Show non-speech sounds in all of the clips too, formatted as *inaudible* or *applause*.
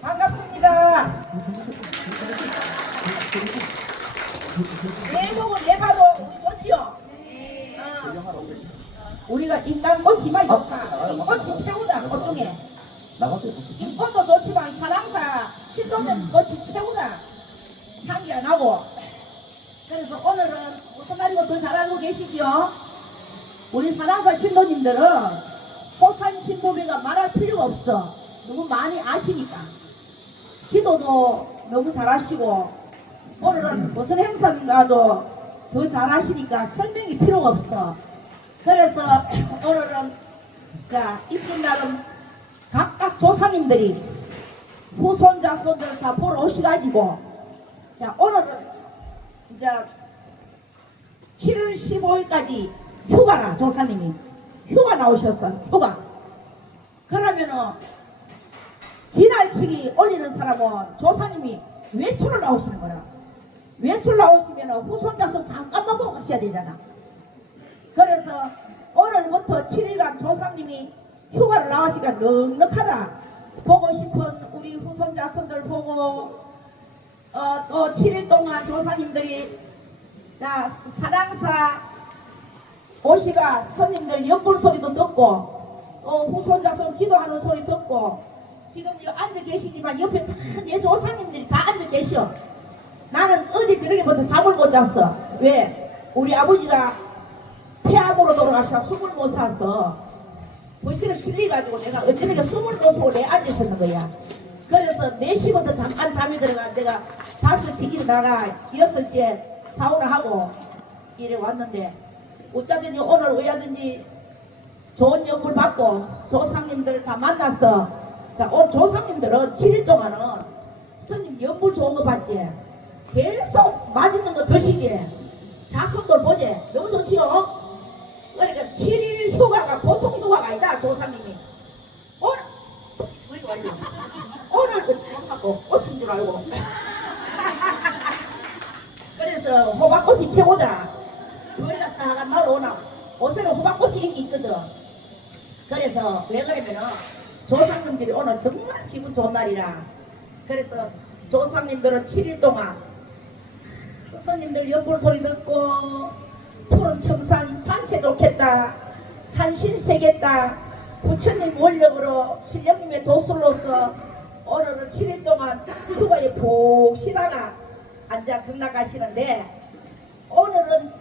반갑습니다. 내목을 내봐도 우리 좋지요. 어. 우리가 인간 꽃이만 좋다. 꽃이 최고다 꽃 중에. 이 꽃도 좋지만 사랑사 실도는 꽃이 최고다. 향기가 나고. 그래서 오늘은 소나리고 더 잘하고 계시지요. 우리 사랑사 신도님들은 호산 신도비가 말할 필요가 없어. 너무 많이 아시니까. 기도도 너무 잘하시고 오늘은 무슨 행사인가도 더 잘하시니까 설명이 필요가 없어. 그래서 오늘은 자 이쁜 날은 각각 조상님들이 후손 자손들 다 보러 오셔가지고 자 오늘은 이제 7월 15일까지 휴가라 조사님이 휴가 나오셨어 휴가 그러면은 지날치기 올리는 사람은 조사님이 외출을 나오시는 거야 외출 나오시면 후손 자손 잠깐만 보고 가셔야 되잖아. 그래서 오늘부터 7일간 조상님이 휴가를 나가시니까 넉넉하다. 보고 싶은 우리 후손 자 손들 보고 어, 또 7일 동안 조사님들이 자, 사랑사 오시가 스님들 옆불 소리도 듣고 어, 후손자 손 기도하는 소리 듣고 지금 여기 앉아 계시지만 옆에 다 내 조상님들이 다 앉아 계셔. 나는 어제 그러게부터 잠을 못 잤어. 왜? 우리 아버지가 폐암으로 돌아가시다 숨을 못 쉬어서. 부실을 실려가지고 내가 어쩌니까 숨을 못 쉬고 내 앉아 있었는 거야. 그래서 4시부터 잠깐 잠이 들어가 내가 5시 일어나가 6시에 샤워를 하고 이래 왔는데 어쩌든지 오늘 왜야든지 좋은 연불 받고 조상님들 다 만났어 자, 온 조상님들은 7일 동안은 스님 연불 좋은 거 받지? 계속 맛있는 거 드시지? 자손들 보지? 너무 좋지요? 그러니까 7일 휴가가 보통 휴가가 아니다 조상님이. 완료 오늘 못하고 꽃인 줄 알고. *laughs* 그래서 호박꽃이 최고다. 그거가 사가 날오나. 옷에는 호박꽃이 있거든. 그래서 왜 그러면은 조상님들이 오늘 정말 기분 좋은 날이라. 그래서 조상님들은 7일 동안 스님들 옆으로 소리 듣고 푸른 청산 산세 좋겠다 산신 세겠다 부처님 원력으로 신령님의 도술로서 오늘은 7일 동안 휴가에 푹 쉬다가 앉아 극락하시는데 오늘은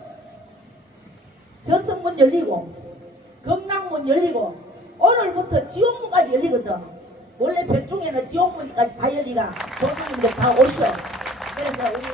저승문 열리고 극락문 열리고 오늘부터 지옥문까지 열리거든. 원래 별중에는 지옥문까지 다 열리가. 조상님들 다 오셔. 그래서 우리